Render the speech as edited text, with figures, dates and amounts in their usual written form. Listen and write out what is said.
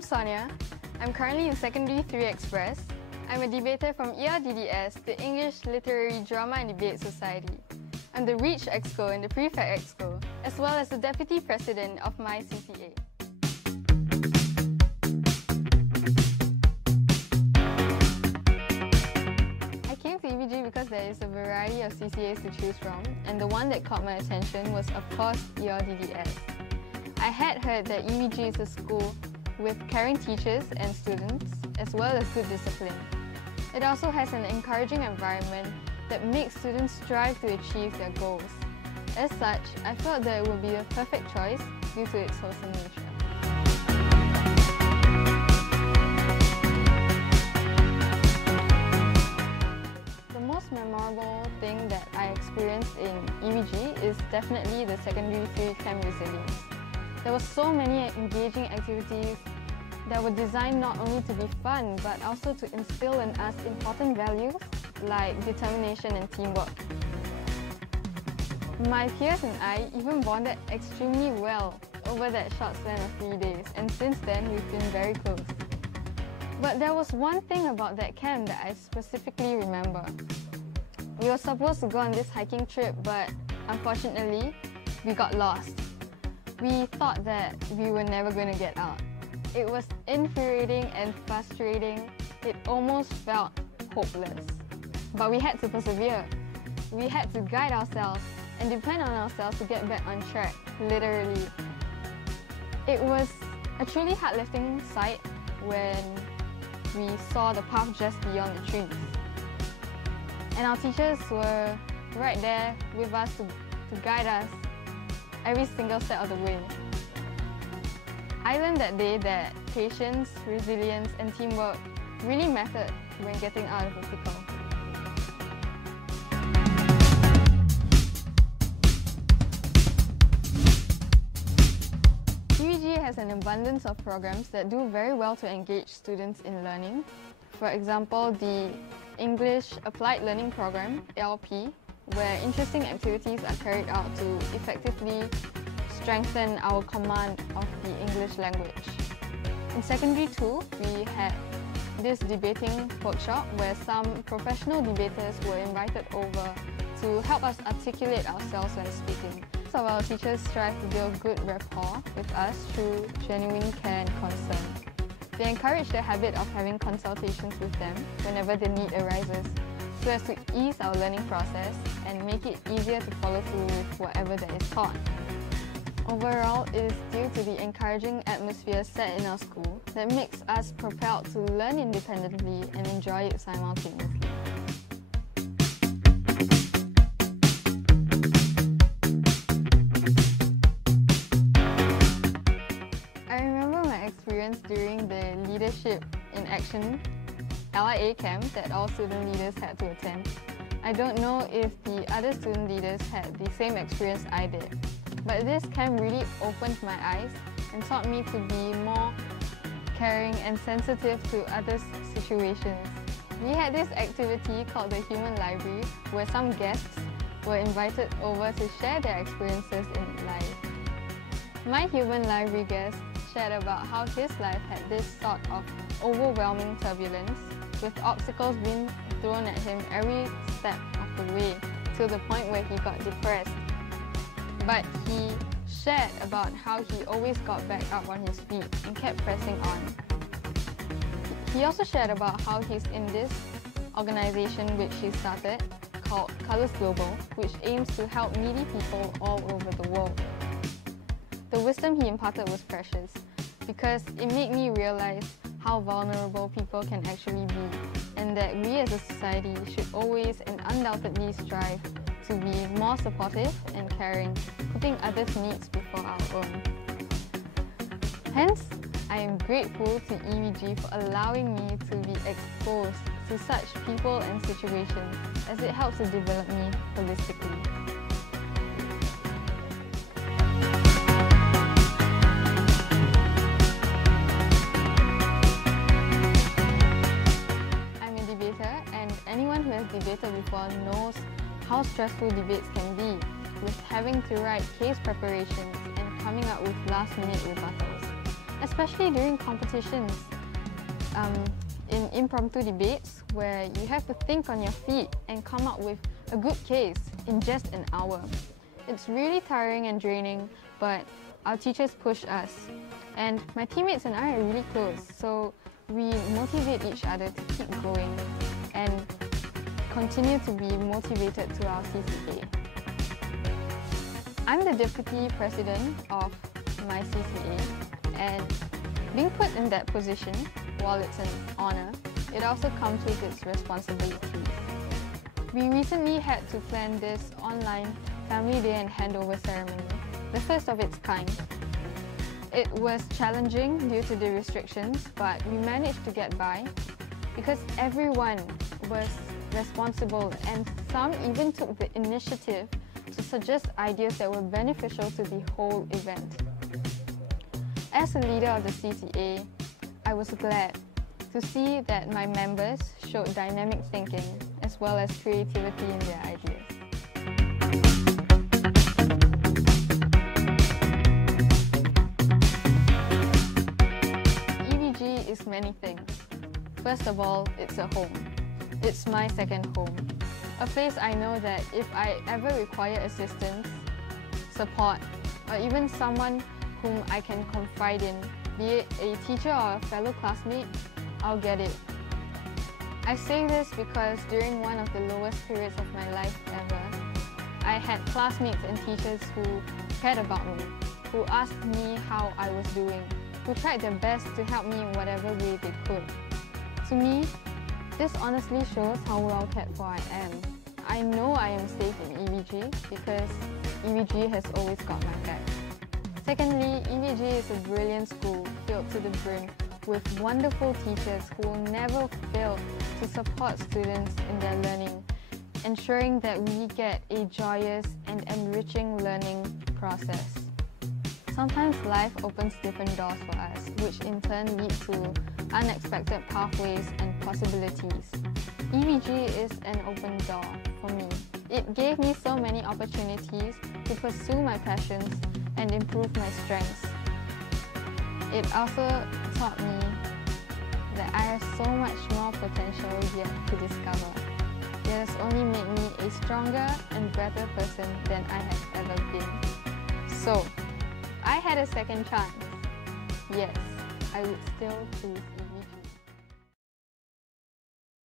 I'm Sonia. I'm currently in Secondary 3 Express. I'm a debater from EVGSS, the English Literary Drama and Debate Society. I'm the Reach Exco and the Prefect Exco, as well as the Deputy President of my CCA. I came to EVG because there is a variety of CCAs to choose from, and the one that caught my attention was, of course, EVGSS. I had heard that EVG is a school with caring teachers and students, as well as good discipline. It also has an encouraging environment that makes students strive to achieve their goals. As such, I felt that it would be a perfect choice due to its wholesome nature. The most memorable thing that I experienced in EVG is definitely the Secondary 3 Camp Resilience. There were so many engaging activities that were designed not only to be fun, but also to instill in us important values like determination and teamwork. My peers and I even bonded extremely well over that short span of 3 days, and since then we've been very close. But there was one thing about that camp that I specifically remember. We were supposed to go on this hiking trip, but unfortunately, we got lost. We thought that we were never going to get out. It was infuriating and frustrating. It almost felt hopeless. But we had to persevere. We had to guide ourselves and depend on ourselves to get back on track, literally. It was a truly heart-lifting sight when we saw the path just beyond the trees. And our teachers were right there with us to guide us every single step of the way. I learned that day that patience, resilience, and teamwork really mattered when getting out of a pickle. EVG has an abundance of programs that do very well to engage students in learning. For example, the English Applied Learning Program, LP, where interesting activities are carried out to effectively strengthen our command of the English language. In Secondary 2, we had this debating workshop where some professional debaters were invited over to help us articulate ourselves when speaking. Some of our teachers strive to build good rapport with us through genuine care and concern. They encourage the habit of having consultations with them whenever the need arises, so as to ease our learning process and make it easier to follow through with whatever that is taught. Overall, it is due to the encouraging atmosphere set in our school that makes us propelled to learn independently and enjoy it simultaneously. I remember my experience during the Leadership in Action LIA camp that all student leaders had to attend. I don't know if the other student leaders had the same experience I did, but this camp really opened my eyes and taught me to be more caring and sensitive to others' situations. We had this activity called the Human Library, where some guests were invited over to share their experiences in life. My Human Library guest shared about how his life had this sort of overwhelming turbulence, with obstacles being thrown at him every step of the way, to the point where he got depressed. But he shared about how he always got back up on his feet and kept pressing on. He also shared about how he's in this organization which he started, called Colours Global, which aims to help needy people all over the world. The wisdom he imparted was precious, because it made me realize how vulnerable people can actually be, and that we as a society should always and undoubtedly strive to be more supportive and caring, putting others' needs before our own. Hence, I am grateful to EVG for allowing me to be exposed to such people and situations, as it helps to develop me holistically. Anyone who has debated before knows how stressful debates can be, with having to write case preparations and coming up with last-minute rebuttals. especially during competitions, in impromptu debates where you have to think on your feet and come up with a good case in just an hour. It's really tiring and draining, but our teachers push us. And my teammates and I are really close, so we motivate each other to keep going and continue to be motivated to our CCA. I'm the Deputy President of my CCA, and being put in that position, while it's an honour, it also comes with its responsibilities. We recently had to plan this online Family Day and Handover ceremony, the first of its kind. It was challenging due to the restrictions, but we managed to get by because everyone was responsible and some even took the initiative to suggest ideas that were beneficial to the whole event. As a leader of the CCA, I was glad to see that my members showed dynamic thinking as well as creativity in their ideas. EVG is many things. First of all, it's a home. It's my second home. A place I know that if I ever require assistance, support, or even someone whom I can confide in, be it a teacher or a fellow classmate, I'll get it. I say this because during one of the lowest periods of my life ever, I had classmates and teachers who cared about me, who asked me how I was doing, who tried their best to help me in whatever way they could. To me, this honestly shows how well cared for I am. I know I am safe in EVG because EVG has always got my back. Secondly, EVG is a brilliant school filled to the brim with wonderful teachers who will never fail to support students in their learning, ensuring that we get a joyous and enriching learning process. Sometimes life opens different doors for us, which in turn lead to unexpected pathways and possibilities. EVG is an open door for me. It gave me so many opportunities to pursue my passions and improve my strengths. It also taught me that I have so much more potential yet to discover. It has only made me a stronger and better person than I have ever been. So, I had a second chance. Yes, I would still choose